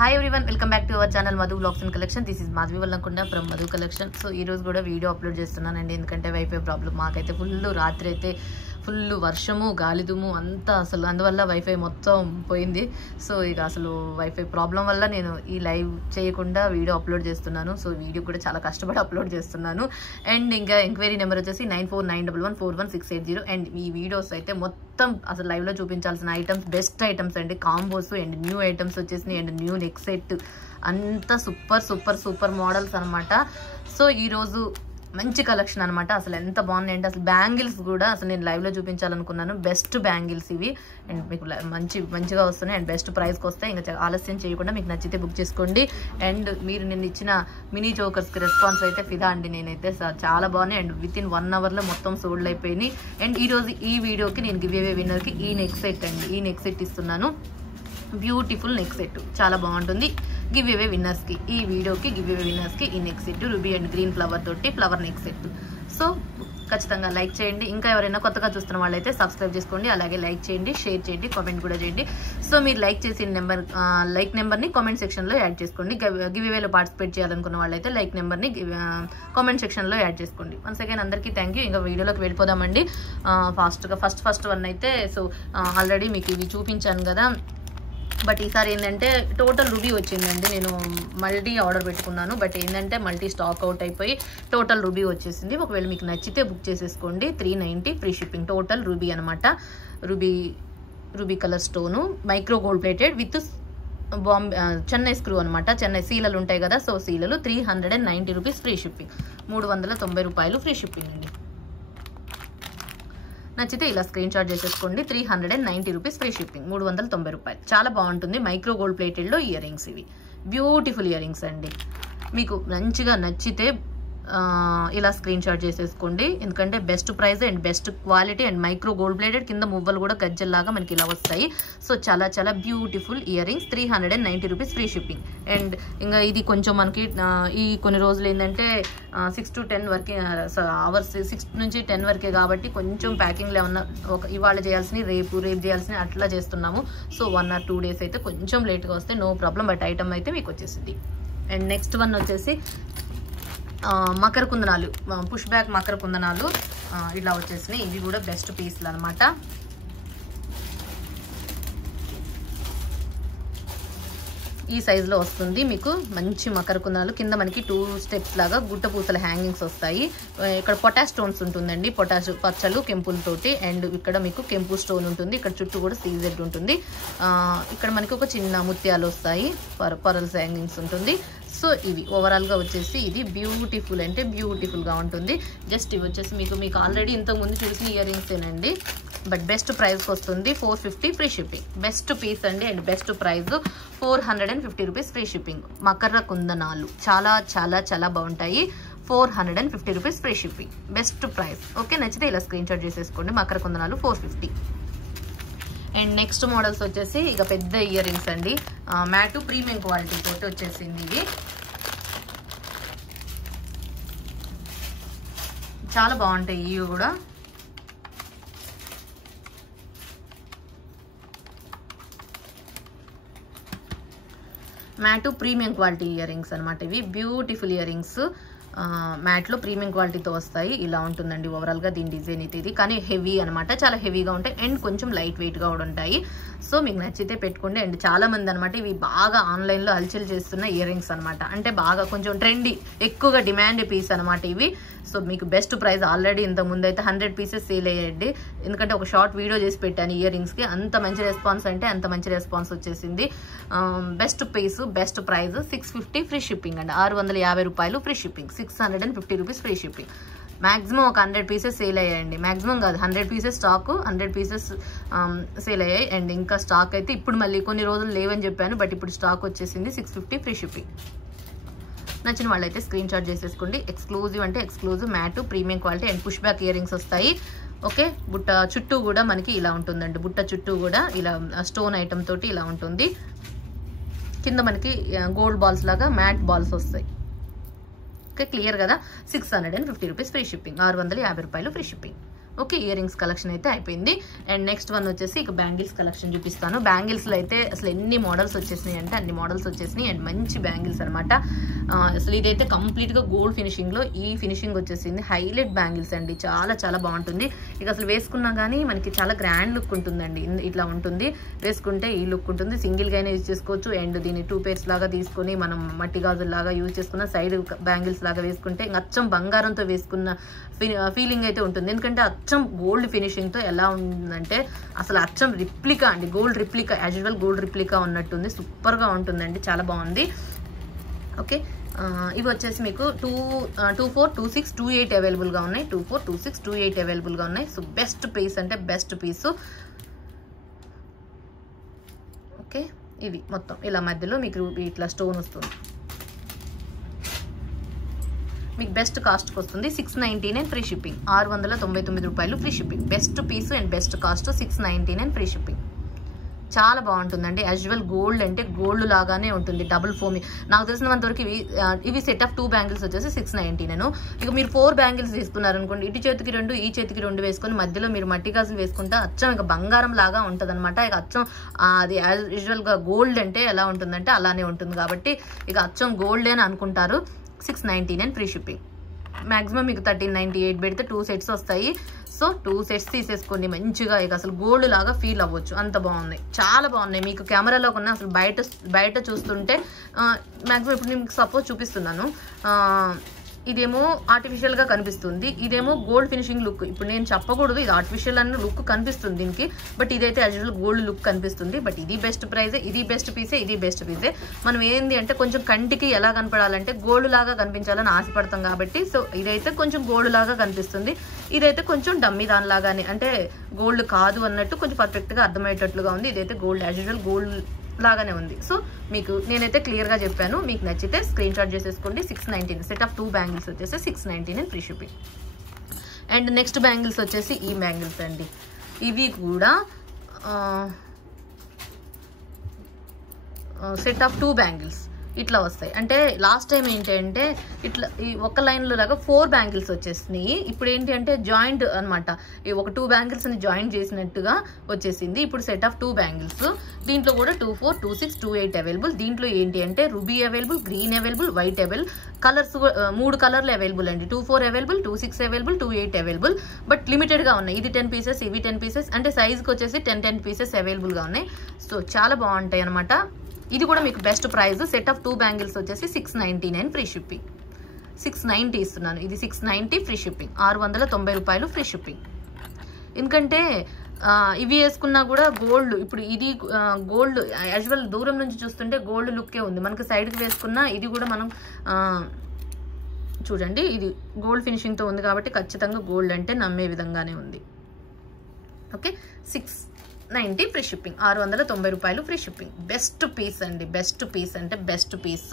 Hi everyone, welcome back to our channel Madhu Vlogs and Collection. This is Madhvi Vallankonda from Madhu Collection. So ee roju kuda video upload chestunnanandi endukante wifi problem maakaithe full raatri aithe full వర్షము గాలిదుము అంతా అసలు అందువల్ల wifi మొత్తం పోయింది. So ఇక అసలు wifi problem వల్ల నేను ఈ లైవ్ చేయకుండా వీడియో అప్లోడ్ చేస్తున్నాను. సో వీడియో కూడా చాలా కష్టపడి అప్లోడ్ చేస్తున్నాను. అండ్ ఇంకా ఎంక్వైరీ నెంబర్ వచ్చేసి 9491141680. అండ్ ఈ వీడియోస్ అయితే మొత్తం అసలు లైవ్లో చూపించాల్సిన ఐటమ్స్, బెస్ట్ ఐటమ్స్ అండి, కాంబోస్ అండ్ న్యూ ఐటమ్స్ వచ్చేసినాయి. అండ్ న్యూ నెక్ సెట్ అంతా సూపర్ సూపర్ సూపర్ మోడల్స్ అనమాట. సో ఈరోజు మంచి కలెక్షన్ అనమాట. అసలు ఎంత బాగున్నాయి అంటే అసలు బ్యాంగిల్స్ కూడా అసలు నేను లైవ్లో చూపించాలనుకున్నాను. బెస్ట్ బ్యాంగిల్స్ ఇవి అండ్ మీకు మంచిగా వస్తున్నాయి అండ్ బెస్ట్ ప్రైస్కి వస్తాయి. ఇంకా ఆలస్యం చేయకుండా మీకు నచ్చితే బుక్ చేసుకోండి. అండ్ మీరు నేను ఇచ్చిన మినీ చోకర్స్కి రెస్పాన్స్ అయితే ఫిదా అండి. నేనైతే చాలా బాగున్నాయి అండ్ విత్ ఇన్ 1 అవర్లో మొత్తం సోల్డ్ అయిపోయినాయి. అండ్ ఈరోజు ఈ వీడియోకి నేను గివ్ అవే విన్నర్కి ఈ నెక్ సెట్ అండి, ఈ నెక్ సెట్ ఇస్తున్నాను. బ్యూటిఫుల్ నెక్ సెట్ చాలా బాగుంటుంది. గివ్ అవే విన్నర్స్ కి ఈ వీడియోకి గివ్ అవే విన్నర్స్ కి ఈ neck set ruby and green flower తోటి ఫ్లవర్ నెక్ సెట్. సో ఖచ్చితంగా లైక్ చేయండి. ఇంకా ఎవరైనా కొత్తగా చూస్తున్న వాళ్ళైతే సబ్స్క్రైబ్ చేసుకోండి. అలాగే లైక్ చేయండి, షేర్ చేయండి, కామెంట్ కూడా చేయండి. సో మీరు లైక్ చేసిన లైక్ నెంబర్ని కామెంట్ సెక్షన్లో యాడ్ చేసుకోండి. గివ్ అవేలో పార్టిసిపేట్ చేయాలనుకున్న వాళ్ళైతే లైక్ నెంబర్ని కామెంట్ సెక్షన్లో యాడ్ చేసుకోండి. వన్స్ అగైన్ అందరికీ థ్యాంక్ యూ. ఇంకా వీడియోలోకి వెళ్ళిపోదామండి ఫాస్ట్గా. ఫస్ట్ వన్ అయితే సో ఆల్రెడీ మీకు ఇవి చూపించాను కదా, బట్ ఈసారి ఏంటంటే టోటల్ రూబీ వచ్చిందండి. నేను మల్టీ ఆర్డర్ పెట్టుకున్నాను, బట్ ఏంటంటే మల్టీ స్టాక్ అవుట్ అయిపోయి టోటల్ రూబీ వచ్చేసింది. ఒకవేళ మీకు నచ్చితే బుక్ చేసేసుకోండి. 390 ఫ్రీ షిప్పింగ్. టోటల్ రూబీ అనమాట. Ruby colour stone, micro gold plated with Chennai screw అనమాట. చెన్నై సీలలు ఉంటాయి కదా, సో సీలలు. 390 rupees free shipping. 390 రూపాయలు ఫ్రీ షిప్పింగ్ అండి. నచ్చితే ఇలా స్క్రీన్ షాట్ చేసేసుకోండి. 390 రూపీస్ ఫ్రీ షిప్పింగ్, 390 రూపాయలు. చాలా బాగుంటుంది. మైక్రో గోల్డ్ ప్లేటెడ్లో ఇయర్ రింగ్స్ ఇవి. బ్యూటిఫుల్ ఇయర్ రింగ్స్ అండి. మీకు మంచిగా నచ్చితే ఇలా స్క్రీన్ షాట్ చేసేసుకోండి. ఎందుకంటే best price and best quality and micro gold plated, కింద మువ్వలు కూడా గజ్జల్లాగా మనకి ఇలా వస్తాయి. సో చాలా చాలా beautiful ear rings. 390 rupees free shipping. And ఇంకా ఇది కొంచెం మనకి ఈ కొన్ని రోజులు ఏంటంటే 6 to 10 వరకే అవర్స్, 6 నుంచి 10 వరకే కాబట్టి కొంచెం ప్యాకింగ్లో ఏమన్నా ఇవాళ చేయాల్సిన రేపు చేయాల్సిన అట్లా చేస్తున్నాము. సో 1 or 2 days అయితే కొంచెం లేట్గా వస్తే నో ప్రాబ్లం, బట్ ఐటమ్ అయితే మీకు వచ్చేసింది. అండ్ నెక్స్ట్ వన్ వచ్చేసి మకర కుందనాలు, పుష్ బ్యాక్ మకర కుందనాలు ఇలా వచ్చేసినాయి. ఇవి కూడా బెస్ట్ పీస్లు అనమాట. ఈ సైజులో వస్తుంది మీకు మంచి మకర కుందనాలు. కింద మనకి 2 స్టెప్స్ లాగా గుట్ట పూసల హ్యాంగింగ్స్ వస్తాయి. ఇక్కడ పొటాష్ స్టోన్స్ ఉంటుందండి, పొటాష్ పచ్చలు కెంపులతోటి. అండ్ ఇక్కడ మీకు కెంపు స్టోన్ ఉంటుంది. ఇక్కడ చుట్టూ కూడా సీజెడ్ ఉంటుంది. ఇక్కడ మనకి ఒక చిన్న ముత్యాలు వస్తాయి, పరల్స్ హ్యాంగింగ్స్ ఉంటుంది. సో ఇవి ఓవరాల్గా వచ్చేసి ఇది బ్యూటిఫుల్ అంటే బ్యూటిఫుల్గా ఉంటుంది. జస్ట్ ఇవి వచ్చేసి మీకు ఆల్రెడీ ఇంతకుముందు చూసిన ఇయర్ రింగ్స్ ఏనండి, బట్ బెస్ట్ ప్రైస్కి వస్తుంది. 450 ఫ్రీ షిప్పింగ్. బెస్ట్ పీస్ అండి and best price 450 rupees free shipping. Makar కుందనాలు చాలా చాలా చాలా బాగుంటాయి. 450 rupees free shipping, best price. Okay, నచ్చితే ఇలా స్క్రీన్ షాట్ చేసేసుకోండి. మకర కుందనాలు 450. అండ్ నెక్స్ట్ మోడల్స్ వచ్చేసి ఇక పెద్ద ఇయర్ రింగ్స్ అండి. మ్యాటు ప్రీమియం క్వాలిటీ తోటి వచ్చేసింది. ఇవి చాలా బాగుంటాయి. ఇవి కూడా mat premium quality ear rings అనమాట. ఇవి బ్యూటిఫుల్ ఇయర్ రింగ్స్. మ్యాట్లో ప్రీమియం క్వాలిటీతో వస్తాయి. ఇలా ఉంటుందండి ఓవరాల్గా దీని డిజైన్ అయితే. ఇది కానీ హెవీ అనమాట, చాలా హెవీగా ఉంటాయి అండ్ కొంచెం లైట్ వెయిట్గా కూడా ఉంటాయి. సో మీకు నచ్చితే పెట్టుకోండి. అండ్ చాలా మంది అనమాట ఇవి బాగా ఆన్లైన్లో హల్చల్ చేస్తున్న ఇయర్ రింగ్స్ అనమాట. అంటే బాగా కొంచెం ట్రెండీ, ఎక్కువగా డిమాండ్ పీస్ అనమాట ఇవి. సో మీకు బెస్ట్ ప్రైస్ ఆల్రెడీ ఇంతకుముందు అయితే 100 పీసెస్ సేల్ అయ్యాయండి. ఎందుకంటే ఒక షార్ట్ వీడియో చేసి పెట్టాను ఇయర్ రింగ్స్కి. అంత మంచి రెస్పాన్స్ అంటే అంత మంచి రెస్పాన్స్ వచ్చేసింది. Best piece, best price 650 free shipping అండి. 650 రూపాయలు free shipping, 650 rupees free shipping. Maximum ఒక 100 పీసెస్ సేల్ అయ్యాయండి. మ్యాక్సిమం కాదు, 100 పీసెస్ స్టాక్, 100 పీసెస్ సేల్ అయ్యాయి. అండ్ ఇంకా స్టాక్ అయితే ఇప్పుడు మళ్ళీ కొన్ని రోజులు లేవని చెప్పాను, బట్ ఇప్పుడు స్టాక్ వచ్చేసింది. 650 ఫ్రీ షిప్పింగ్. నచ్చిన వాళ్ళైతే స్క్రీన్ షాట్ చేసేసుకోండి. ఎక్స్క్లూజివ్ అంటే exclusive mat premium quality and push back ear rings వస్తాయి. ఓకే, బుట్ట చుట్టూ కూడా మనకి ఇలా ఉంటుందండి. బుట్ట చుట్టూ కూడా ఇలా స్టోన్ ఐటమ్ తోటి ఇలా ఉంటుంది. కింద మనకి గోల్డ్ బాల్స్ లాగా మ్యాట్ బాల్స్ వస్తాయి. ఓకే, క్లియర్ కదా. 650 రూపీస్ ఫ్రీ షిప్పింగ్, 650 రూపాయలు free shipping. Okay, ear rings collection అయితే అయిపోయింది. అండ్ నెక్స్ట్ వన్ వచ్చేసి ఇక బ్యాంగిల్స్ కలెక్షన్ చూపిస్తాను. బ్యాంగిల్స్లో అయితే అసలు ఎన్ని మోడల్స్ వచ్చేసినాయి అంటే అన్ని మోడల్స్ వచ్చేసినాయి. అండ్ మంచి బ్యాంగిల్స్ అనమాట. అసలు ఇదైతే కంప్లీట్గా గోల్డ్ ఫినిషింగ్లో ఈ ఫినిషింగ్ వచ్చేసింది. హైలైట్ బ్యాంగిల్స్ అండి, చాలా చాలా బాగుంటుంది. ఇక అసలు వేసుకున్నా కానీ మనకి చాలా గ్రాండ్ లుక్ ఉంటుందండి. ఇట్లా ఉంటుంది, వేసుకుంటే ఈ లుక్ ఉంటుంది. సింగిల్గా అయినా యూజ్ చేసుకోవచ్చు. అండ్ దీన్ని 2 pairs లాగా తీసుకొని మనం మట్టి గాజుల్లాగా యూజ్ చేసుకున్న, సైడ్ బ్యాంగిల్స్ లాగా వేసుకుంటే అచ్చం బంగారంతో వేసుకున్న ఫీలింగ్ అయితే ఉంటుంది. ఎందుకంటే అచ్చం గోల్డ్ ఫినిషింగ్తో ఎలా ఉందంటే అసలు అచ్చం రిప్లికా అండి, gold replica, as usual gold replica ఉన్నట్టుంది. సూపర్గా ఉంటుందండి, చాలా బాగుంది. ఓకే, ఇవి వచ్చేసి మీకు 24, 26, 28 అవైలబుల్గా ఉన్నాయి. 24, 26, 28 అవైలబుల్గా ఉన్నాయి. సో బెస్ట్ పీస్ అంటే బెస్ట్ పీసు. ఓకే, ఇవి మొత్తం ఇలా మధ్యలో మీకు ఇట్లా స్టోన్ వస్తుంది. మీకు బెస్ట్ కాస్ట్కి వస్తుంది 699 ఫ్రీ షిప్పింగ్. 699 రూపాయలు free shipping. Best piece and best cost 699 free shipping. చాలా బాగుంటుందండి. యాజువల్ గోల్డ్ అంటే గోల్డ్ లాగానే ఉంటుంది. డబుల్ ఫోమి నాకు తెలిసినంత వరకు ఇవి సెట్ ఆఫ్ 2 బ్యాంగిల్స్ వచ్చేసి 699. ఇక మీరు 4 బ్యాంగిల్స్ తీసుకున్నారనుకోండి, ఇటు చేతికి 2 ఈ చేతికి 2 వేసుకొని మధ్యలో మీరు మట్టి గాజులు వేసుకుంటే అచ్చం ఇక బంగారం లాగా ఉంటుంది అనమాట. ఇక అచ్చం అది యాజ్ యూజువల్గా గోల్డ్ అంటే ఎలా ఉంటుందంటే అలానే ఉంటుంది. కాబట్టి ఇక అచ్చం గోల్డ్ అని అనుకుంటారు. 699 ఫ్రీ షిప్పింగ్. మ్యాక్సిమం మీకు 1398 పెడితే 2 sets వస్తాయి. సో 2 sets తీసేసుకోండి మంచిగా. ఇక అసలు గోల్డ్ లాగా ఫీల్ అవ్వచ్చు, అంత బాగున్నాయి, చాలా బాగున్నాయి. మీకు కెమెరాలో కొన్నా అసలు బయట చూస్తుంటే మ్యాక్సిమం ఇప్పుడు నేను మీకు సపోజ్ చూపిస్తున్నాను. ఇదేమో ఆర్టిఫిషియల్గా కనిపిస్తుంది, ఇదేమో గోల్డ్ ఫినిషింగ్ లుక్. ఇప్పుడు నేను చెప్పకూడదు ఇది ఆర్టిఫిషియల్ అన్న లుక్ కనిపిస్తుంది దీనికి, బట్ ఇదైతే యాజ్ యూజువల్ గోల్డ్ లుక్ కనిపిస్తుంది. బట్ ఇది బెస్ట్ ప్రైజే, ఇది బెస్ట్ పీసే, ఇది బెస్ట్ పీసే. మనం ఏంది అంటే కొంచెం కంటికి ఎలా కనపడాలంటే గోల్డ్ లాగా కనిపించాలని ఆశపడతాం కాబట్టి సో ఇదైతే కొంచెం గోల్డ్ లాగా కనిపిస్తుంది. ఇదైతే కొంచెం డమ్మీ దానిలాగానే, అంటే గోల్డ్ కాదు అన్నట్టు కొంచెం పర్ఫెక్ట్గా అర్థమయ్యేటట్లుగా ఉంది. ఇదైతే గోల్డ్, యాజ్ యూజువల్ గోల్డ్ లాగానే ఉంది. సో మీకు నేనైతే క్లియర్గా చెప్పాను. మీకు నచ్చితే స్క్రీన్ షాట్ చేసేసుకోండి. 699 సెట్ ఆఫ్ 2 బ్యాంగిల్స్ వచ్చేసి 699 free shipping. And next bangles వచ్చేసి ఈ బ్యాంగిల్స్ అండి. ఇవి కూడా సెట్ ఆఫ్ 2 బ్యాంగిల్స్ ఇట్లా వస్తాయి. అంటే లాస్ట్ టైం ఏంటి అంటే ఇట్లా ఈ ఒక లైన్లో లాగా 4 బ్యాంగిల్స్ వచ్చేసినాయి. ఇప్పుడు ఏంటి అంటే జాయింట్ అనమాట, ఈ ఒక 2 బ్యాంగిల్స్ని జాయింట్ చేసినట్టుగా వచ్చేసింది. ఇప్పుడు సెట్ ఆఫ్ 2 బ్యాంగిల్స్. దీంట్లో కూడా 24, 26, 28 అవైలబుల్. దీంట్లో ఏంటి అంటే ruby available, green available, white available. Colours 3 కలర్లు అవైలబుల్ అండి. 24 అవైలబుల్, 26 అవైలబుల్, 28 అవైలబుల్. బట్ లిమిటెడ్గా ఉన్నాయి. ఇది 10 పీసెస్, ఇవి 10 పీసెస్, అంటే సైజ్కి వచ్చేసి 10 పీసెస్ అవైలబుల్గా ఉన్నాయి. సో చాలా బాగుంటాయి అనమాట. ఇది కూడా మీకు best price. Set of 2 bangles వచ్చేసి 699 ఫ్రీ షిప్పింగ్. 690 ఇస్తున్నాను. ఇది 690 ఫ్రీ షిప్పింగ్. 690 రూపాయలు ఫ్రీ షిప్పింగ్. ఎందుకంటే ఇవి వేసుకున్నా కూడా గోల్డ్, ఇప్పుడు ఇది గోల్డ్ యాజువల్ దూరం నుంచి చూస్తుంటే గోల్డ్ లుక్కే ఉంది. మనకి సైడ్కి వేసుకున్నా ఇది కూడా మనం చూడండి, ఇది గోల్డ్ ఫినిషింగ్తో ఉంది కాబట్టి ఖచ్చితంగా గోల్డ్ అంటే నమ్మే విధంగానే ఉంది. Okay, 690 free shipping. 690 రూపాయలు ఫ్రీ షిప్పింగ్. బెస్ట్ పీస్ అండి, బెస్ట్ పీస్ అంటే బెస్ట్ పీస్.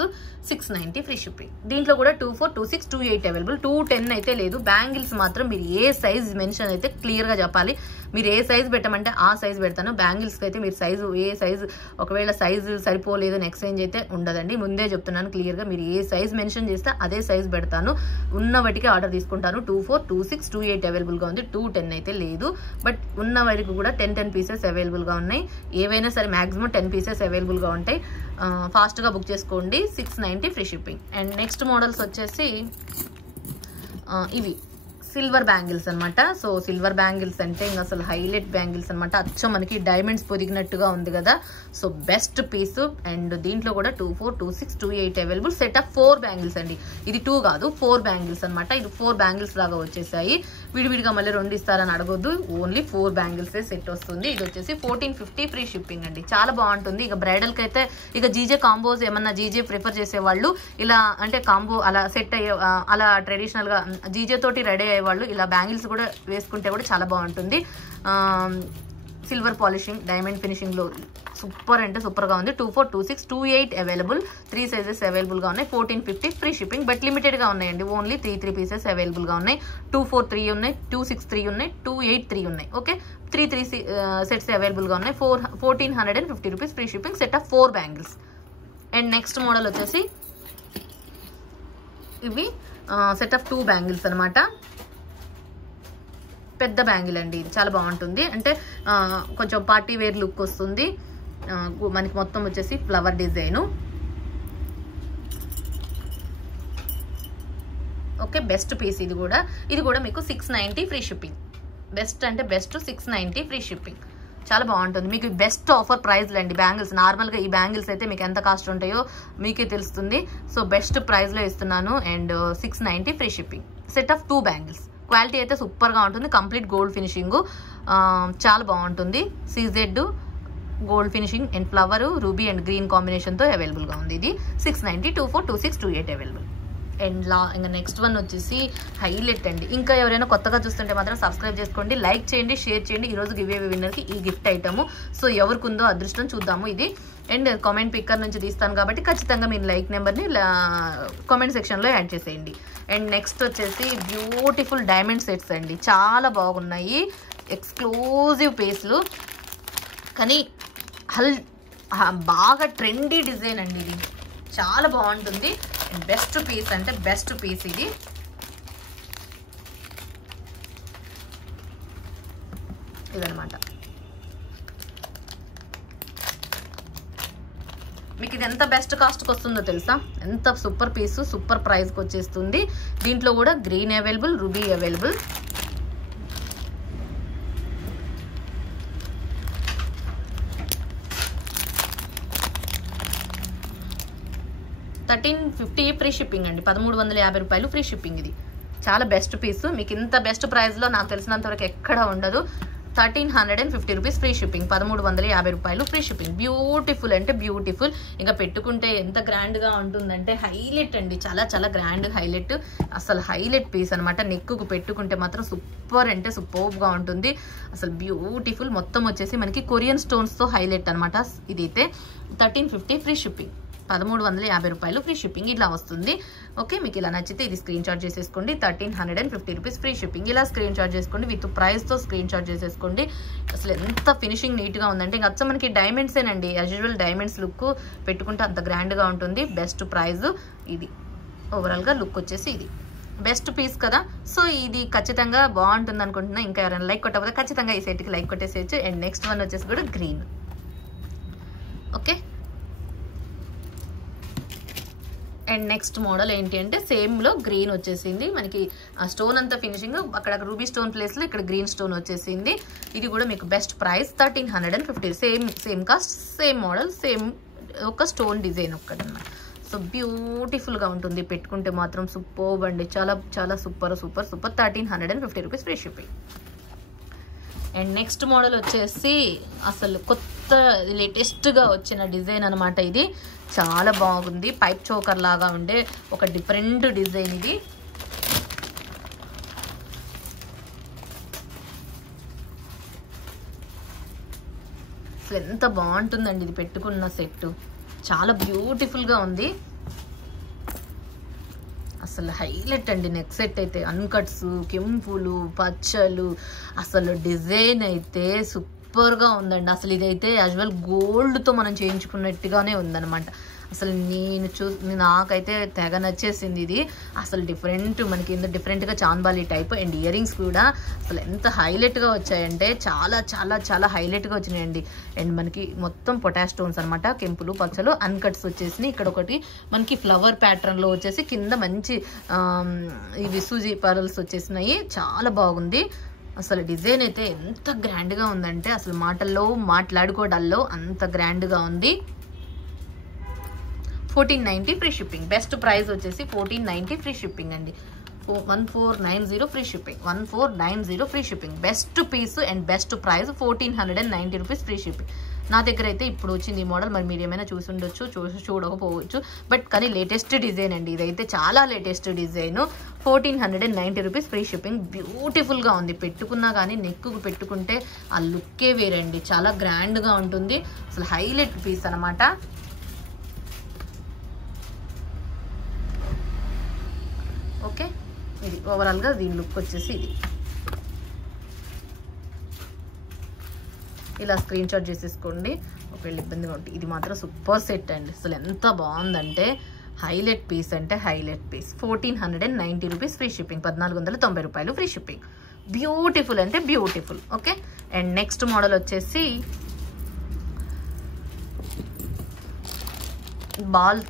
690 free shipping. దీంట్లో కూడా 24, 26, 28 అవైలబుల్. 210 అయితే లేదు. బ్యాంగిల్స్ మాత్రం మీరు ఏ సైజ్ మెన్షన్ అయితే క్లియర్గా చెప్పాలి. మీరు ఏ సైజ్ పెట్టమంటే ఆ సైజ్ పెడతాను. బ్యాంగిల్స్కి అయితే మీరు సైజు ఏ సైజు, ఒకవేళ సైజు సరిపోలేదు ఎక్స్చేంజ్ అయితే ఉండదండి. ముందే చెప్తున్నాను క్లియర్గా. మీరు ఏ సైజ్ మెన్షన్ చేస్తే అదే సైజ్ పెడతాను. ఉన్న వాటికి ఆర్డర్ తీసుకుంటాను. 24, 26, 28 అవైలబుల్గా ఉంది. 210 అయితే లేదు. బట్ ఉన్న వాటికి కూడా 10 పీసెస్ అవైలబుల్గా ఉన్నాయి. ఏవైనా సరే మ్యాక్సిమం 10 పీసెస్ అవైలబుల్గా ఉంటాయి. ఫాస్ట్గా బుక్ చేసుకోండి. 690 free shipping. And next models వచ్చేసి ఇవి సిల్వర్ బ్యాంగిల్స్ అనమాట. సో సిల్వర్ బ్యాంగిల్స్ అంటే ఇంకా అసలు హైలైట్ బ్యాంగిల్స్ అనమాట. అచ్చం మనకి డైమండ్స్ పొదిగినట్టుగా ఉంది కదా. So best piece. అండ్ దీంట్లో కూడా 24, 26, 28 అవైలబుల్. సెట్ ఆఫ్ 4 బ్యాంగిల్స్ అండి. ఇది 2 కాదు, 4 బ్యాంగిల్స్ అనమాట. ఇది 4 బ్యాంగిల్స్ లాగా వచ్చేసాయి. విడివిడిగా మళ్ళీ 2 ఇస్తారని అడగొద్దు. ఓన్లీ 4 బ్యాంగిల్స్ సెట్ వస్తుంది. ఇది వచ్చేసి 1450 ఫ్రీ షిప్పింగ్ అండి. చాలా బాగుంటుంది. ఇక బ్రైడల్కి అయితే ఇక జీజే కాంబోస్ ఏమన్నా జీజే ప్రిఫర్ చేసేవాళ్ళు ఇలా అంటే కాంబో అలా సెట్ అయ్యే అలా ట్రెడిషనల్గా జీజే తోటి రెడీ అయ్యేవాళ్ళు ఇలా బ్యాంగిల్స్ కూడా వేసుకుంటే కూడా చాలా బాగుంటుంది. సిల్వర్ పాలిషింగ్, డైమండ్ ఫినిషింగ్లో సూపర్ అంటే సూపర్గా ఉంది. 24, 26, 28 అవైలబుల్. 3 సైజెస్ అవైలబుల్గా ఉన్నాయి. 1450 ఫ్రీ షిప్పింగ్. బట్ లిమిటెడ్గా ఉన్నాయండి. ఓన్లీ 3 పీసెస్ అవైలబుల్గా ఉన్నాయి. 243 ఉన్నాయి, 263 ఉన్నాయి, 283 ఉన్నాయి. ఓకే, 3 సెట్స్ అవైలబుల్గా ఉన్నాయి. 1450 rupees free shipping. Set of 4 bangles. And next model వచ్చేసి ఇవి సెట్ ఆఫ్ 2 బ్యాంగిల్స్ అనమాట. పెద్ద బ్యాంగిల్ అండి, ఇది చాలా బాగుంటుంది. అంటే కొంచెం పార్టీ వేర్ లుక్ వస్తుంది. మనకి మొత్తం వచ్చేసి flower design. Okay, best piece ఇది కూడా మీకు 690 ఫ్రీ షిప్పింగ్. బెస్ట్ అంటే బెస్ట్ 690 ఫ్రీ షిప్పింగ్. చాలా బాగుంటుంది. మీకు బెస్ట్ ఆఫర్ ప్రైస్లు అండి బ్యాంగిల్స్. నార్మల్గా ఈ బ్యాంగిల్స్ అయితే మీకు ఎంత కాస్ట్ ఉంటాయో మీకే తెలుస్తుంది. సో బెస్ట్ ప్రైస్లో ఇస్తున్నాను. And 690 free shipping. Set of 2 bangles. Quality అయితే సూపర్గా ఉంటుంది. కంప్లీట్ గోల్డ్ ఫినిషింగ్ చాలా బాగుంటుంది. CZ gold finishing and flower ruby and green కాంబినేషన్తో అవైలబుల్గా ఉంది. ఇది 690 242628 అవైలబుల్. అండ్ ఇంకా నెక్స్ట్ వన్ వచ్చేసి హైలైట్ అండి. ఇంకా ఎవరైనా కొత్తగా చూస్తుంటే మాత్రం సబ్స్క్రైబ్ చేసుకోండి, లైక్ చేయండి, షేర్ చేయండి. ఈరోజు గివ్ అవే విన్నర్కి ఈ గిఫ్ట్ ఐటమ్. సో ఎవరికి ఉందో అదృష్టం చూద్దాము ఇది. అండ్ కామెంట్ పిక్కర్ నుంచి తీస్తాను కాబట్టి ఖచ్చితంగా మీరు లైక్ నెంబర్ని కామెంట్ సెక్షన్లో యాడ్ చేసేయండి. అండ్ నెక్స్ట్ వచ్చేసి బ్యూటిఫుల్ డైమండ్ సెట్స్ అండి. చాలా బాగున్నాయి, ఎక్స్క్లూజివ్ పీస్లు, కానీ బాగా ట్రెండీ డిజైన్ అండి. ఇది చాలా బాగుంటుంది. బెస్ట్ పీస్ అంటే బెస్ట్ పీస్ ఇది. ఇదనమాట. మీకు ఇది ఎంత బెస్ట్ కాస్ట్కి వస్తుందో తెలుసా? ఎంత సూపర్ పీసు, సూపర్ ప్రైస్కి వచ్చేస్తుంది. దీంట్లో కూడా green available, ruby available. $1350 free shipping అండి. 1350 రూపాయలు ఫ్రీ షిప్పింగ్. ఇది చాలా బెస్ట్ పీసు. మీకు ఇంత బెస్ట్ ప్రైస్లో నాకు తెలిసినంత వరకు ఎక్కడ ఉండదు. 1350 రూపీస్ ఫ్రీ షిప్పింగ్. 1350 రూపాయలు ఫ్రీ షిప్పింగ్. బ్యూటిఫుల్ అంటే బ్యూటిఫుల్. ఇంకా పెట్టుకుంటే ఎంత గ్రాండ్గా ఉంటుందంటే హైలైట్ అండి. చాలా చాలా గ్రాండ్ హైలైట్. అసలు హైలైట్ పీస్ అనమాట. నెక్కు పెట్టుకుంటే మాత్రం సూపర్ అంటే సూపర్గా ఉంటుంది. అసలు బ్యూటిఫుల్. మొత్తం వచ్చేసి మనకి కొరియన్ స్టోన్స్తో హైలైట్ అనమాట. ఇదైతే 1350 ఫ్రీ షిప్పింగ్. 1350 రూపాయలు ఫ్రీ షిప్పింగ్ ఇలా వస్తుంది. ఓకే, మీకు ఇలా నచ్చితే ఇది స్క్రీన్ షాట్ చేసేసుకోండి. 1350 రూపీస్ ఫ్రీ షిప్పింగ్. ఇలా స్క్రీన్ షాట్ చేసుకోండి, విత్ ప్రైస్తో స్క్రీన్ షాట్ చేసేసుకోండి. అసలు ఎంత ఫినిషింగ్ నీట్గా ఉందంటే ఇంకా అచ్చం మనకి డైమండ్సేనండి. యాజ్ యూజువల్ డైమండ్స్ లుక్ పెట్టుకుంటే అంత గ్రాండ్గా ఉంటుంది. బెస్ట్ ప్రైజ్ ఇది. ఓవరాల్గా లుక్ వచ్చేసి ఇది బెస్ట్ పీస్ కదా. సో ఇది ఖచ్చితంగా బాగుంటుంది అనుకుంటున్నా. ఇంకా ఎవరైనా లైక్ కొట్టకపోతే ఖచ్చితంగా ఈ సెట్కి లైక్ కొట్టేసేయచ్చు. అండ్ నెక్స్ట్ వన్ వచ్చేసి కూడా green. Okay, and next model ఏంటి అంటే సేమ్లో గ్రీన్ వచ్చేసింది. మనకి స్టోన్ అంతా ఫినిషింగ్ అక్కడ రూబీ స్టోన్ ప్లేస్లో ఇక్కడ గ్రీన్ స్టోన్ వచ్చేసింది. ఇది కూడా మీకు best price 1350. Same cost, same model, same ఒక స్టోన్ డిజైన్ ఒక్కటన్నమాట. సో బ్యూటిఫుల్గా ఉంటుంది. పెట్టుకుంటే మాత్రం సూపర్ అండి. చాలా చాలా super super super. 1350 rupees free shipping. And next model వచ్చేసి అసలు కొత్త లేటెస్ట్గా వచ్చిన డిజైన్ అనమాట. ఇది చాలా బాగుంది. పైప్ చోకర్ లాగా ఉండే ఒక డిఫరెంట్ డిజైన్ ఇది. అసలు ఎంత బాగుంటుందండి ఇది పెట్టుకున్న సెట్. చాలా బ్యూటిఫుల్గా ఉంది. అసలు హైలైట్ అండి. నెక్ సెట్ అయితే అన్కట్స్, కెంపులు, పచ్చలు, అసలు డిజైన్ అయితే సూపర్గా ఉందండి. అసలు ఇదైతే యాజువల్ గోల్డ్తో మనం చేయించుకున్నట్టుగానే ఉందన్నమాట. అసలు నాకైతే తెగ నచ్చేసింది ఇది. అసలు డిఫరెంట్, మనకి ఎంత డిఫరెంట్గా chandbali type. And ear rings కూడా అసలు ఎంత హైలైట్గా వచ్చాయంటే చాలా చాలా చాలా హైలైట్గా వచ్చినాయండి. అండ్ మనకి మొత్తం పొటాష్ స్టోన్స్ అనమాట. కెంపులు, పచ్చలు, అన్కట్స్ వచ్చేసినాయి. ఇక్కడ ఒకటి మనకి ఫ్లవర్ ప్యాటర్న్లో వచ్చేసి కింద మంచి ఇవి సూజీ పర్ల్స్ వచ్చేసినాయి. చాలా బాగుంది. అసలు డిజైన్ అయితే ఎంత గ్రాండ్గా ఉందంటే అసలు మాటల్లో మాట్లాడుకోవడాల్లో అంత గ్రాండ్గా ఉంది. 1490 ఫ్రీ షిప్పింగ్. బెస్ట్ ప్రైస్ వచ్చేసి 1490 ఫ్రీ షిప్పింగ్ అండి. 1490 free shipping. 1490 free shipping. Best piece and best price 1490 rupees free shipping. నా దగ్గర అయితే ఇప్పుడు వచ్చింది ఈ మోడల్. మరి మీరు ఏమైనా చూసి ఉండొచ్చు, చూడకపోవచ్చు. బట్ కానీ లేటెస్ట్ డిజైన్ అండి. ఇదైతే చాలా latest design. 1490 rupees free shipping. బ్యూటిఫుల్గా ఉంది. పెట్టుకున్నా కానీ నెక్కు పెట్టుకుంటే ఆ లుక్కే వేరండి. చాలా గ్రాండ్గా ఉంటుంది. అసలు హైలైట్ పీస్ అనమాట. ఓకే, ఇది ఓవరాల్గా దీని లుక్ వచ్చేసి ఇది. ఇలా స్క్రీన్ షాట్ చేసేసుకోండి ఒకవేళ ఇబ్బందిగా ఉంటుంది. ఇది మాత్రం సూపర్ సెట్ అండి. అసలు ఎంత బాగుందంటే హైలైట్ పీస్ అంటే highlight piece. 1490 rupees free shipping. 1490 రూపాయలు ఫ్రీ షిప్పింగ్. బ్యూటిఫుల్ అంటే beautiful. Okay, and next model వచ్చేసి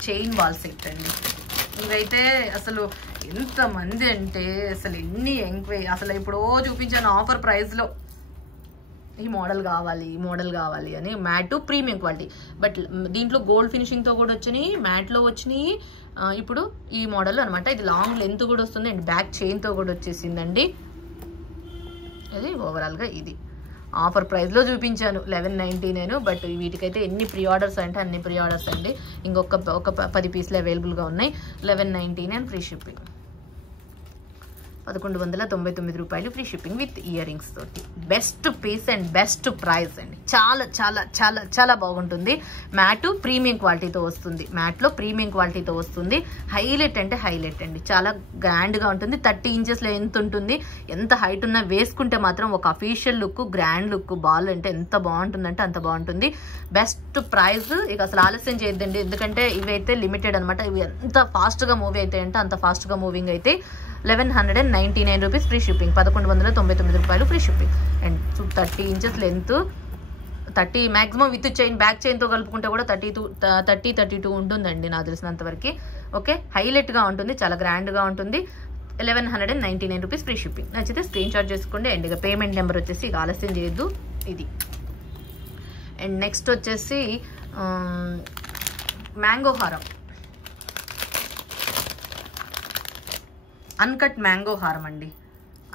చైన్ బాల్ సెట్ అండి. ఇవైతే అసలు ఎంతమంది అంటే అసలు ఎన్ని ఎంక్వైరీ, అసలు ఇప్పుడు చూపించాను ఆఫర్ ప్రైస్లో ఈ మోడల్ కావాలి ఈ మోడల్ కావాలి అని. మ్యాట్ ప్రీమియం క్వాలిటీ, బట్ దీంట్లో గోల్డ్ ఫినిషింగ్తో కూడా వచ్చినాయి, మ్యాట్లో వచ్చినాయి. ఇప్పుడు ఈ మోడల్ అనమాట. ఇది లాంగ్ లెంత్ కూడా వస్తుంది అండ్ బ్యాక్ చైన్తో కూడా వచ్చేసిందండి. ఇది ఓవరాల్గా ఇది ఆఫర్ ప్రైస్లో చూపించాను 1199. బట్ వీటికైతే ఎన్ని ప్రీ ఆర్డర్స్ అంటే అన్ని ప్రీ ఆర్డర్స్ అండి. ఒక 10 పీసులు అవైలబుల్గా ఉన్నాయి. 1199 ఫ్రీ షిప్పింగ్, 1199 రూపాయలు free shipping with earrings తోటి. Best piece and best price అండి. చాలా చాలా చాలా చాలా బాగుంటుంది. మ్యాట్ ప్రీమియం క్వాలిటీతో వస్తుంది, మ్యాట్లో ప్రీమియం క్వాలిటీతో వస్తుంది. హైలైట్ అంటే హైలైట్ అండి, చాలా గ్రాండ్గా ఉంటుంది. 30 ఇంచెస్లో ఎంత ఉంటుంది, ఎంత హైట్ ఉన్నా వేసుకుంటే మాత్రం ఒక official look, grand look, ball అంటే ఎంత బాగుంటుందంటే అంత బాగుంటుంది. Best price. ఇక అసలు ఆలస్యం చేయొద్దండి, ఎందుకంటే ఇవైతే లిమిటెడ్ అనమాట. ఇవి ఎంత ఫాస్ట్గా మూవీ అయితే అంటే అంత ఫాస్ట్గా మూవింగ్ అయితే. 1199 రూపీస్ ఫ్రీ షిప్పింగ్, 1199 రూపాయలు free shipping. And 30 inches length, 30 maximum with chain, back చైన్తో కలుపుకుంటే కూడా 32 ఉంటుందండి నాకు తెలిసినంత వరకు. ఓకే, హైలైట్గా ఉంటుంది, చాలా గ్రాండ్గా ఉంటుంది. 1199 రూపీస్ ఫ్రీ షిప్పింగ్. నచ్చితే స్క్రీన్ షాట్ చేసుకోండి. అండ్ ఇక పేమెంట్ నెంబర్ వచ్చేసి ఇక ఆలస్యం చేయొద్దు ఇది. అండ్ నెక్స్ట్ వచ్చేసి మ్యాంగో హారం, అన్కట్ మ్యాంగో హారం అండి.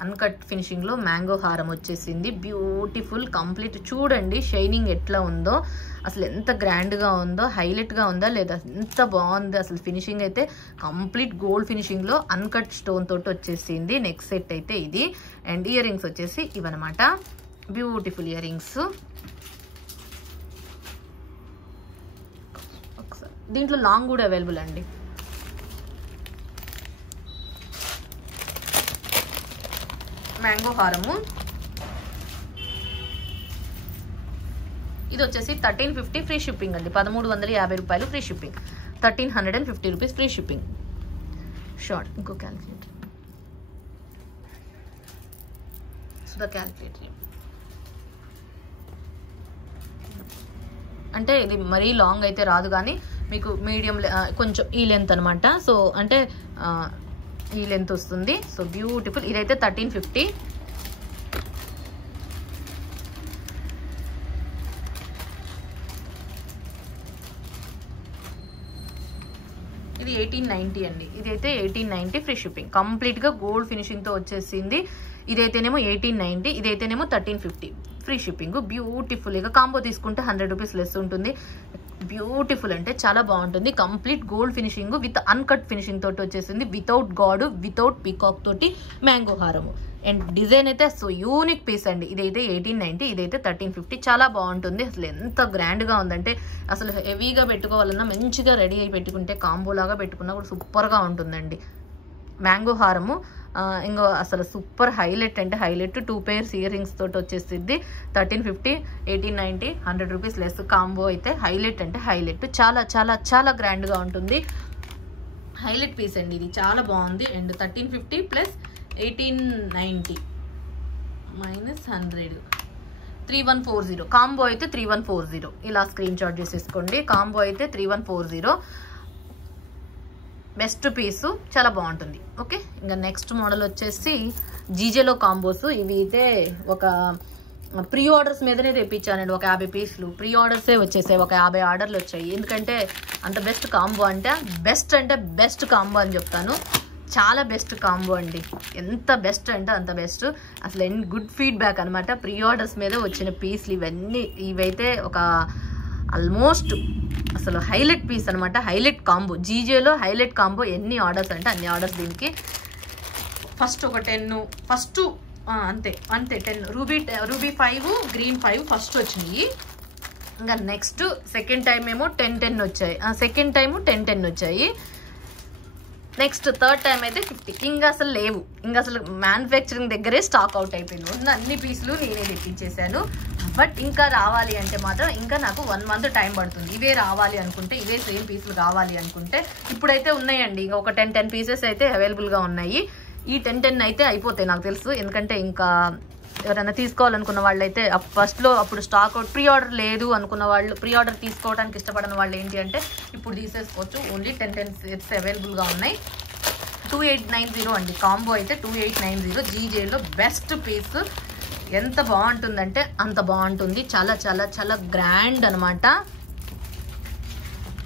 అన్కట్ ఫినిషింగ్లో మ్యాంగో హారం వచ్చేసింది. Beautiful complete. చూడండి షైనింగ్ ఎట్లా ఉందో, అసలు ఎంత గ్రాండ్గా ఉందో, హైలైట్గా ఉందా లేదా, ఎంత బాగుంది అసలు. ఫినిషింగ్ అయితే కంప్లీట్ గోల్డ్ ఫినిషింగ్లో అన్కట్ స్టోన్ తోటి వచ్చేసింది. నెక్స్ట్ సెట్ అయితే ఇది. అండ్ ఇయర్ రింగ్స్ వచ్చేసి ఇవన్నమాట. Beautiful ear rings. దీంట్లో లాంగ్ కూడా అవైలబుల్ అండి. మ్యాంగో హారము ఇది వచ్చేసి 1350 ఫ్రీ షిప్పింగ్ అండి. 1350 రూపాయలు free shipping, 1350 rupees free shipping. Short ఇంకో క్యాల్కులేటర్, సుధా క్యాల్కులేటర్. అంటే ఇది మరీ లాంగ్ అయితే రాదు, కానీ మీకు మీడియం కొంచెం ఈ లెంత్ అనమాట. సో అంటే ఈ లెంత్ వస్తుంది. So beautiful. ఇదైతే 1350. ఇది 1890 అండి. ఇదైతే 1890 ఫ్రీ షిప్పింగ్. కంప్లీట్గా గోల్డ్ ఫినిషింగ్తో వచ్చేసింది. ఇదైతేనేమో 1890, ఇదైతేనేమో 1350 ఫ్రీ షిప్పింగ్. బ్యూటిఫుల్. ఇక కాంబో తీసుకుంటే 100 రూపీస్ లెస్ ఉంటుంది. బ్యూటిఫుల్ అంటే చాలా బాగుంటుంది. Complete gold finishing with uncut finishing తోటి వచ్చేసింది. వితౌట్ గాడ్, వితౌట్ పీకాక్ తోటి మ్యాంగో హారము. అండ్ డిజైన్ అయితే సో యూనిక్ పీస్ అండి. ఇదైతే 1890, ఇదైతే 1350. చాలా బాగుంటుంది. అసలు ఎంత గ్రాండ్గా ఉందంటే అసలు హెవీగా పెట్టుకోవాలన్నా, మంచిగా రెడీ అయి పెట్టుకుంటే, కాంబోలాగా పెట్టుకున్నా కూడా సూపర్గా ఉంటుందండి. మ్యాంగో హారము ఇంకో అసలు సూపర్ హైలైట్ అంటే హైలైట్. 2 pairs ఇయర్ రింగ్స్ తోటి వచ్చేసింది. 1350, 1890, 100 రూపీస్ లెస్. కాంబో అయితే హైలైట్ అంటే హైలైట్. చాలా చాలా చాలా గ్రాండ్గా ఉంటుంది. హైలైట్ పీస్ అండి ఇది, చాలా బాగుంది. And 1350 plus 1890 minus 100, 3140. కాంబో అయితే 3140. ఇలా స్క్రీన్ షాట్ చేసేసుకోండి. కాంబో అయితే 3140. బెస్ట్ పీసు, చాలా బాగుంటుంది. ఓకే, ఇంకా నెక్స్ట్ మోడల్ వచ్చేసి జీజేలో కాంబోస్. ఇవి అయితే ఒక ప్రీ ఆర్డర్స్ మీదనే తెప్పించానండి. ఒక 50 పీసులు ప్రీ ఆర్డర్సే వచ్చేసాయి. ఒక 50 ఆర్డర్లు వచ్చాయి. ఎందుకంటే అంత బెస్ట్ కాంబో అంటే బెస్ట్ కాంబో అని చెప్తాను. చాలా బెస్ట్ కాంబో అండి. ఎంత బెస్ట్ అంటే అంత బెస్ట్. అసలు గుడ్ ఫీడ్బ్యాక్ అనమాట. ప్రీ ఆర్డర్స్ మీద వచ్చిన పీస్లు ఇవన్నీ. ఇవైతే ఒక ఆల్మోస్ట్ అసలు హైలైట్ పీస్ అనమాట. Highlight combo. జీజేలో హైలైట్ కాంబో. ఎన్ని ఆర్డర్స్ అంటే అన్ని ఆర్డర్స్ దీనికి. ఫస్ట్ ఒక 10, ఫస్ట్ అంతే 10. రూబీ 5, గ్రీన్ 5 ఫస్ట్ వచ్చినాయి. ఇంకా నెక్స్ట్ సెకండ్ టైం ఏమో 10 వచ్చాయి. సెకండ్ టైము 10 వచ్చాయి. నెక్స్ట్ థర్డ్ టైం అయితే 50. ఇంకా అసలు లేవు. ఇంకా అసలు మ్యానుఫ్యాక్చరింగ్ దగ్గరే స్టాక్ అవుట్ అయిపోయింది. ఉన్న అన్ని పీసులు నేనే తెప్పించేసాను. బట్ ఇంకా రావాలి అంటే మాత్రం ఇంకా నాకు 1 month టైం పడుతుంది. ఇవే రావాలి అనుకుంటే, ఇవే సేమ్ పీసులు కావాలి అనుకుంటే ఇప్పుడైతే ఉన్నాయండి. ఇంకా ఒక 10 పీసెస్ అయితే అవైలబుల్గా ఉన్నాయి. ఈ 10 అయితే అయిపోతాయి నాకు తెలుసు. ఎందుకంటే ఇంకా ఎవరైనా తీసుకోవాలనుకున్న వాళ్ళు అయితే ఫస్ట్లో అప్పుడు స్టాక్ అవుట్ ప్రీ ఆర్డర్ లేదు అనుకున్న వాళ్ళు, ప్రీ ఆర్డర్ తీసుకోవడానికి ఇష్టపడిన వాళ్ళు ఏంటి అంటే ఇప్పుడు తీసేసుకోవచ్చు. ఓన్లీ 10 సెట్స్ అవైలబుల్గా ఉన్నాయి. 2890 అండి. కాంబో అయితే 2890. జీజేలో బెస్ట్ పీస్. ఎంత బాగుంటుందంటే అంత బాగుంటుంది. చాలా చాలా చాలా గ్రాండ్ అనమాట.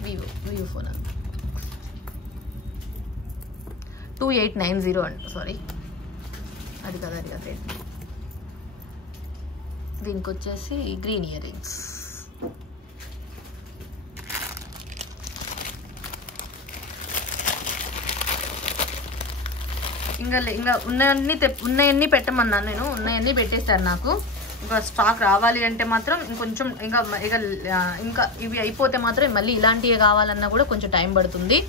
వివో ఫోన్ 2890 అండి. సారీ అది కదా రేట్. దీనికి వచ్చేసి గ్రీన్ ఇయర్ రింగ్స్. ఇంకా ఉన్నాయన్నీ పెట్టమన్నాను నేను. ఉన్నాయన్నీ పెట్టేశారు నాకు. ఇంకా స్టాక్ రావాలి అంటే మాత్రం ఇంకొంచెం ఇంకా ఇవి అయిపోతే మాత్రం మళ్ళీ ఇలాంటివి కావాలన్నా కూడా కొంచెం టైం పడుతుంది.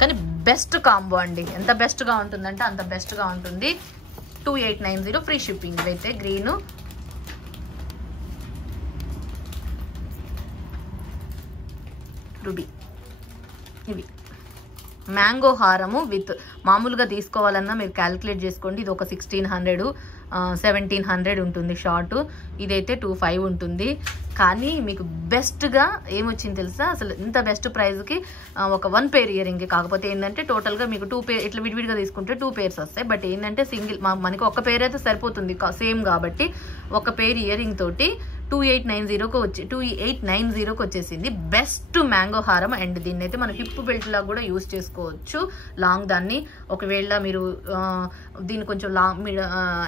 కానీ బెస్ట్ కాంబో అండి. ఎంత బెస్ట్గా ఉంటుందంటే అంత బెస్ట్గా ఉంటుంది. 2890 ఫ్రీ షిప్పింగ్. ఇవైతే గ్రీను, రూబీ, ఇవి మ్యాంగో హారము విత్ మామూలుగా తీసుకోవాలన్నా మీరు క్యాలిక్యులేట్ చేసుకోండి. ఇది ఒక 1600 1700 ఉంటుంది షార్ట్. ఇదైతే 25 ఉంటుంది. కానీ మీకు బెస్ట్గా ఏమొచ్చింది తెలుసా? అసలు ఇంత బెస్ట్ ప్రైస్కి ఒక 1 పేర్ ఇయర్ రింగ్. కాకపోతే ఏంటంటే టోటల్గా మీకు 2 పేర్ ఇట్లా విడివిడిగా తీసుకుంటే 2 పేర్స్ వస్తాయి. బట్ ఏంటంటే సింగిల్ మనకి ఒక పేర్ అయితే సరిపోతుంది సేమ్ కాబట్టి ఒక పేర్ ఇయర్ రింగ్ తోటి 2890కి వచ్చేసింది. బెస్ట్ మ్యాంగో హారం. అండ్ దీన్ని అయితే మనం హిప్ బెల్ట్ లాగా కూడా యూజ్ చేసుకోవచ్చు. లాంగ్ దాన్ని ఒకవేళ మీరు దీన్ని కొంచెం లాంగ్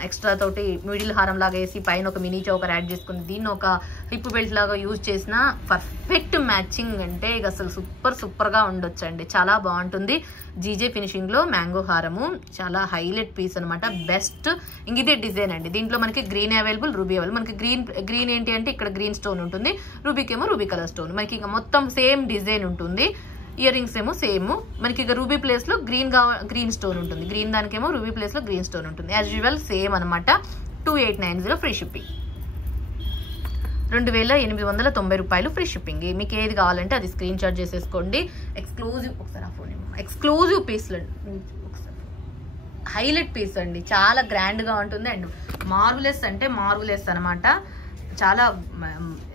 ఎక్స్ట్రా తోటి మిడిల్ హారం లాగా వేసి పైన ఒక మినీ చౌకర్ యాడ్ చేసుకుని దీన్ని ఒక హిప్ బెల్ట్ లాగా యూజ్ చేసిన పర్ఫెక్ట్ మ్యాచింగ్. అంటే ఇక అసలు సూపర్గా ఉండొచ్చండి. చాలా బాగుంటుంది. జీజే ఫినిషింగ్లో మ్యాంగో హారము చాలా హైలైట్ పీస్ అనమాట. బెస్ట్. ఇంక ఇదే డిజైన్ అండి. దీంట్లో మనకి గ్రీన్ అవైలబుల్, రూబీ అవైలబుల్. మనకి గ్రీన్ ఏంటి అంటే ఇక్కడ గ్రీన్ స్టోన్ ఉంటుంది, రూబీకి ఏమో రూబీ కలర్ స్టోన్. మనకి ఇక మొత్తం సేమ్ డిజైన్ ఉంటుంది. ఇయర్ రింగ్స్ ఏమో సేమ్. మనకి ఇక రూబీ ప్లేస్లో గ్రీన్ స్టోన్ ఉంటుంది, గ్రీన్ దానికేమో రూబీ ప్లేస్లో గ్రీన్ స్టోన్ ఉంటుంది. యాజ్ యూజువల్ సేమ్ అనమాట. 2890 ఫ్రీ షిప్పింగ్. 2890 రూపాయలు ఫ్రీ షిప్పింగ్. మీకు ఏది కావాలంటే అది స్క్రీన్ షాట్ చేసేసుకోండి. ఎక్స్క్లూజివ్ ఒకసారి ఆ ఫోన్ ఎక్స్క్లూజివ్ పీస్లు ఒకసారి హైలైట్ పీస్ అండి. చాలా గ్రాండ్గా ఉంటుంది. అండ్ మార్వెలెస్ అంటే మార్వెలెస్ అనమాట. చాలా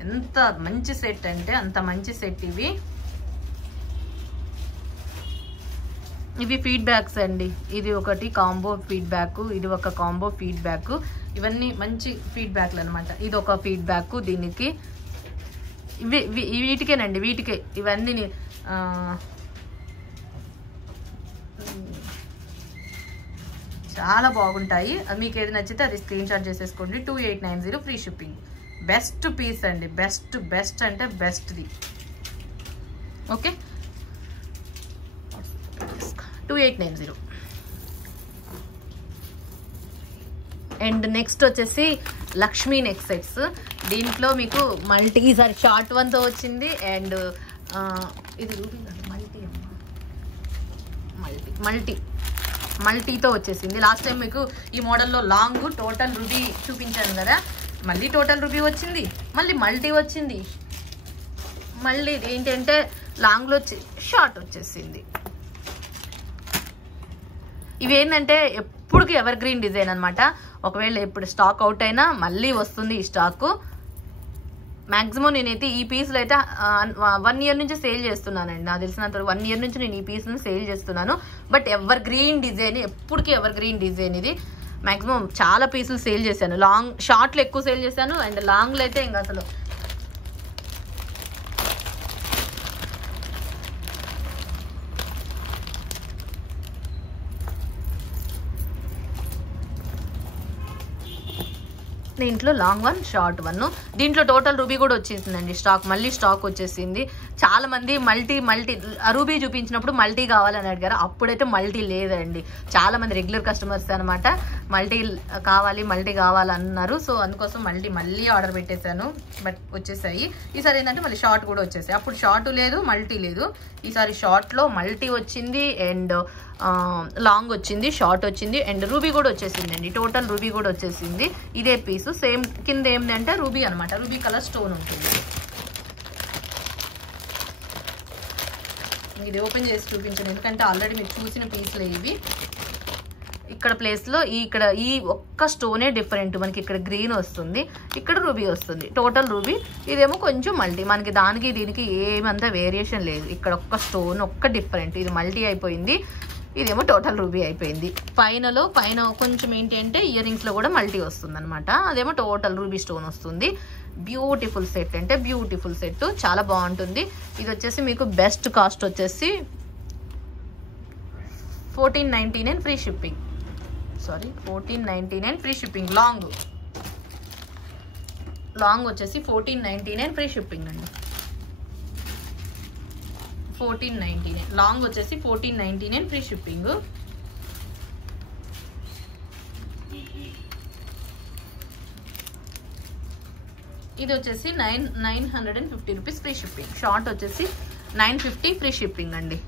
ఎంత మంచి సెట్ అంటే అంత మంచి సెట్. ఇవి ఫీడ్బ్యాక్స్ అండి. ఇది ఒకటి కాంబో ఫీడ్బ్యాక్, ఇది ఒక కాంబో ఫీడ్బ్యాక్. ఇవన్నీ మంచి ఫీడ్బ్యాక్లు అనమాట. ఇది ఒక ఫీడ్బ్యాక్ దీనికి. వీటికేనండి, వీటికే ఇవన్నీ చాలా బాగుంటాయి. మీకు ఏది నచ్చితే అది స్క్రీన్ షాట్ చేసేసుకోండి. 2890 ఫ్రీ షిప్పింగ్. బెస్ట్ పీస్ అండి. బెస్ట్ అంటే బెస్ట్ది. ఓకే 2890. అండ్ నెక్స్ట్ వచ్చేసి లక్ష్మీ నెక్ సెట్స్. దీంట్లో మీకు మల్టీ ఈసారి షార్ట్ 1తో వచ్చింది. అండ్ ఇది రూబీ మల్టీతో వచ్చేసింది. లాస్ట్ టైం మీకు ఈ మోడల్లో లాంగ్ టోటల్ రూబీ చూపించాను కదా, మళ్ళీ టోటల్ రూబీ వచ్చింది, మళ్ళీ మల్టీ వచ్చింది, మళ్ళీ ఏంటంటే లాంగ్లో షార్ట్ వచ్చేసింది. ఇవేంటంటే ఎప్పుడుకి ఎవర్ గ్రీన్ డిజైన్ అనమాట. ఒకవేళ ఇప్పుడు స్టాక్ అవుట్ అయినా మళ్ళీ వస్తుంది ఈ స్టాకు. మ్యాక్సిమం నేనైతే ఈ పీస్లు అయితే 1 ఇయర్ నుంచి సేల్ చేస్తున్నానండి. నాకు తెలిసినంత 1 ఇయర్ నుంచి నేను ఈ పీస్ని సేల్ చేస్తున్నాను. బట్ ఎవర్ గ్రీన్ డిజైన్, ఎప్పటికీ ఎవర్ గ్రీన్ డిజైన్ ఇది. మ్యాక్సిమం చాలా పీసులు సేల్ చేశాను. షార్ట్లు ఎక్కువ సేల్ చేశాను. అండ్ లాంగ్లో అయితే ఇంకా అసలు దీంట్లో లాంగ్ 1 షార్ట్ 1. దీంట్లో టోటల్ రూబీ కూడా వచ్చేసిందండి స్టాక్. మళ్ళీ స్టాక్ వచ్చేసింది. చాలా మంది మల్టీ రూబీ చూపించినప్పుడు మల్టీ కావాలని అడిగారు. అప్పుడైతే మల్టీ లేదండి. చాలా మంది రెగ్యులర్ కస్టమర్స్ అనమాట మల్టీ కావాలన్నారు. సో అందుకోసం మళ్ళీ ఆర్డర్ పెట్టేశాను. బట్ వచ్చేసాయి. ఈసారి ఏంటంటే మళ్ళీ షార్ట్ కూడా వచ్చేసాయి. అప్పుడు షార్ట్ లేదు, మల్టీ లేదు. ఈసారి షార్ట్లో మల్టీ వచ్చింది, అండ్ లాంగ్ వచ్చింది, షార్ట్ వచ్చింది, అండ్ రూబీ కూడా వచ్చేసింది అండి. టోటల్ రూబీ కూడా వచ్చేసింది. ఇదే పీసు సేమ్. కింద ఏంటంటే రూబీ అనమాట, రూబీ కలర్ స్టోన్ ఉంటుంది. ఇది ఓపెన్ చేసి చూపించాను ఎందుకంటే ఆల్రెడీ మీరు చూసిన పీసులే ఇవి. ఇక్కడ ప్లేస్లో ఇక్కడ ఈ ఒక్క స్టోనే డిఫరెంట్. మనకి ఇక్కడ గ్రీన్ వస్తుంది, ఇక్కడ రూబీ వస్తుంది, టోటల్ రూబీ. ఇదేమో కొంచెం మల్టీ, మనకి దానికి దీనికి ఏమంతా వేరియేషన్ లేదు. ఇక్కడ ఒక్క స్టోన్ ఒక్క డిఫరెంట్, ఇది మల్టీ అయిపోయింది, ఇదేమో టోటల్ రూబీ అయిపోయింది. పైన కొంచెం ఏంటి అంటే ఇయర్ రింగ్స్లో కూడా మల్టీ వస్తుంది అనమాట. అదేమో టోటల్ రూబీ స్టోన్ వస్తుంది. బ్యూటిఫుల్ సెట్ అంటే బ్యూటిఫుల్ సెట్, చాలా బాగుంటుంది. ఇది వచ్చేసి మీకు బెస్ట్ కాస్ట్ వచ్చేసి 1499 free shipping. 1499 free shipping. Long వచ్చేసి 1499 ఫ్రీ షిప్పింగ్ అండి. 1499 లాంగ్ వచ్చేసి 1499 ఫ్రీ షిప్పింగ్. ఇది వచ్చేసి 950 రూపీస్ ఫ్రీ షిప్పింగ్. షార్ట్ వచ్చేసి 950 ఫ్రీ షిప్పింగ్ అండి.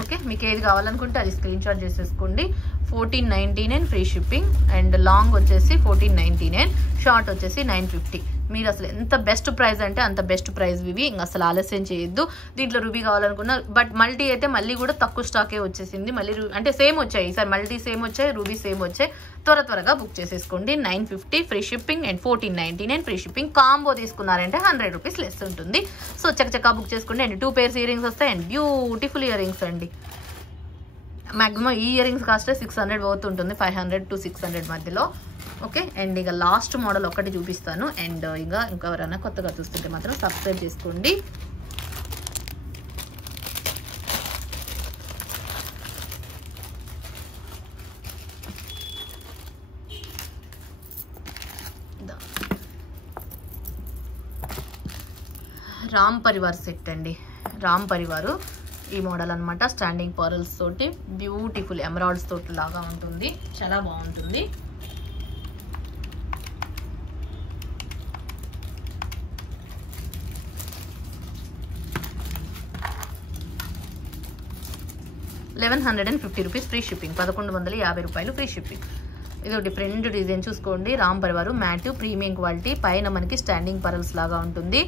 ఓకే, మీకు ఏది కావాలనుకుంటే అది స్క్రీన్ షాట్ చేసేసుకోండి. 1499 ఫ్రీ షిప్పింగ్ అండ్ లాంగ్ వచ్చేసి 1499, షార్ట్ వచ్చేసి 950. మీరు అసలు ఎంత బెస్ట్ ప్రైస్ అంటే అంత బెస్ట్ ప్రైస్ ఇవి, ఇంకా అసలు ఆలస్యం చేయొద్దు. దీంట్లో రూబీ కావాలనుకున్నా, బట్ మల్టీ అయితే మళ్ళీ కూడా తక్కువ స్టాకే వచ్చేసింది. మళ్ళీ అంటే సేమ్ వచ్చాయి ఈసారి, మల్టీ సేమ్ వచ్చాయి, రూబీ సేమ్ వచ్చాయి. త్వరగా బుక్ చేసేసుకోండి. 950 free shipping and 1499 free shipping. Combo తీసుకున్నారంటే 100 రూపీస్ లెస్ ఉంటుంది. సో చక్కచక్క బుక్ చేసుకోండి. అండ్ 2 pairs ఇయర్ రింగ్స్ వస్తాయి అండ్ బ్యూటిఫుల్ ఇయర్ రింగ్స్ అండి. మ్యాక్సిమం ఈ ఇయర్ రింగ్స్ కాస్ట్ 600 పోతుంటుంది, 500 to 600 మధ్యలో. ఓకే, అండ్ ఇక లాస్ట్ మోడల్ ఒకటి చూపిస్తాను. అండ్ ఇంకా ఎవరైనా కొత్తగా చూస్తుంటే మాత్రం సబ్స్క్రైబ్ చేసుకోండి. రామ్ పరివార్ సెట్ అండి. రామ్ పరివారు ఈ మోడల్ అనమాట. స్టాండింగ్ పర్ల్స్ తోటి బ్యూటిఫుల్ ఎమరాల్డ్స్ తోటి లాగా ఉంటుంది, చాలా బాగుంటుంది. ₹1150 ఫ్రీ షిప్పింగ్. 1150 రూపాయలు ఫ్రీ షిప్పింగ్. ఇది డిఫరెంట్ డిజైన్ చూసుకోండి. Ram పరివారు mat premium quality. పైన మనకి స్టాండింగ్ పరల్స్ లాగా ఉంటుంది.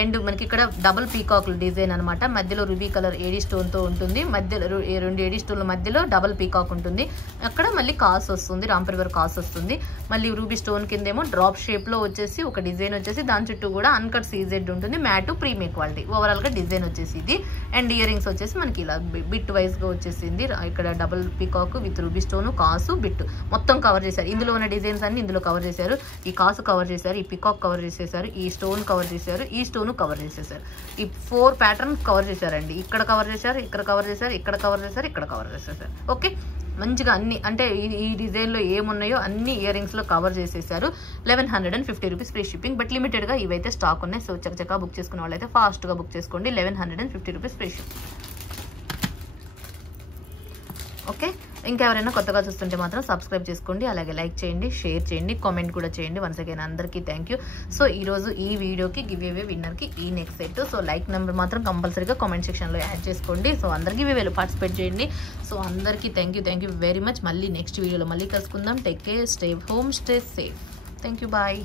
అండ్ మనకి ఇక్కడ డబుల్ పీకాక్ డిజైన్ అనమాట. మధ్యలో రూబీ కలర్ ఏడీ స్టోన్ తో ఉంటుంది. మధ్యలో 2 ఏడీ స్టోన్ల మధ్యలో డబుల్ పీకాక్ ఉంటుంది. అక్కడ మళ్ళీ కాస్ వస్తుంది, రామ్ పరివార్ కాస్ వస్తుంది. మళ్ళీ రూబీ స్టోన్ కిందేమో డ్రాప్ షేప్ లో వచ్చేసి ఒక డిజైన్ వచ్చేసి దాని చుట్టూ కూడా అన్కట్ సీజెడ్ ఉంటుంది. Mat premium quality. ఓవరాల్ గా డిజైన్ వచ్చేసి ఇది. అండ్ ఇయర్ రింగ్స్ వచ్చేసి మనకి ఇలా బిట్ వైజ్ గా వచ్చేసింది. ఇక్కడ double peacock with ruby stone, కాసు, బిట్ మొత్తం కవర్ చేశారు. ఇందులో ఉన్న డిజైన్స్ అన్ని ఇందులో కవర్ చేశారు. ఈ కాసు కవర్ చేశారు, ఈ పికాక్ కవర్ చేసేసారు, ఈ స్టోన్ కవర్ చేశారు, ఈ స్టోన్ కవర్ చేసేసారు. ఈ 4 ప్యాటర్న్స్ కవర్ చేశారండి. ఇక్కడ కవర్ చేశారు, ఇక్కడ కవర్ చేశారు, ఇక్కడ కవర్ చేశారు, ఇక్కడ కవర్ చేసేసారు. ఓకే, మంచిగా అన్ని అంటే ఈ డిజైన్ లో ఏమున్నాయో అన్ని ఇయర్ రింగ్స్ లో కవర్ చేసేసారు. 1150 rupees free shipping. But limited గా ఇవైతే స్టాక్ ఉన్నాయి. సో చక్కగా బుక్ చేసుకునే వాళ్ళైతే ఫాస్ట్ గా బుక్ చేసుకోండి. 1150 రూపీస్ ఫ్రీ షిప్పింగ్. ఓకే, ఇంకెవరైనా కొత్తగా చూస్తుంటే మాత్రం సబ్స్క్రైబ్ చేసుకోండి. అలాగే లైక్ చేయండి, షేర్ చేయండి, కామెంట్ కూడా చేయండి. వన్స్ అగైన్ అందరికీ థ్యాంక్ యూ. సో ఈరోజు ఈ వీడియోకి గివ్ అవే విన్నర్కి ఈ next set. So like number మాత్రం కంపల్సరీగా కామెంట్ సెక్షన్లో యాడ్ చేసుకోండి. సో అందరికీ గివ్ అవేలో పార్టిసిపేట్ చేయండి. సో అందరికీ థ్యాంక్ యూ వెరీ మచ్. మళ్ళీ నెక్స్ట్ వీడియోలో మళ్ళీ కలుసుకుందాం. Take care, stay home, stay safe. Thank you, bye.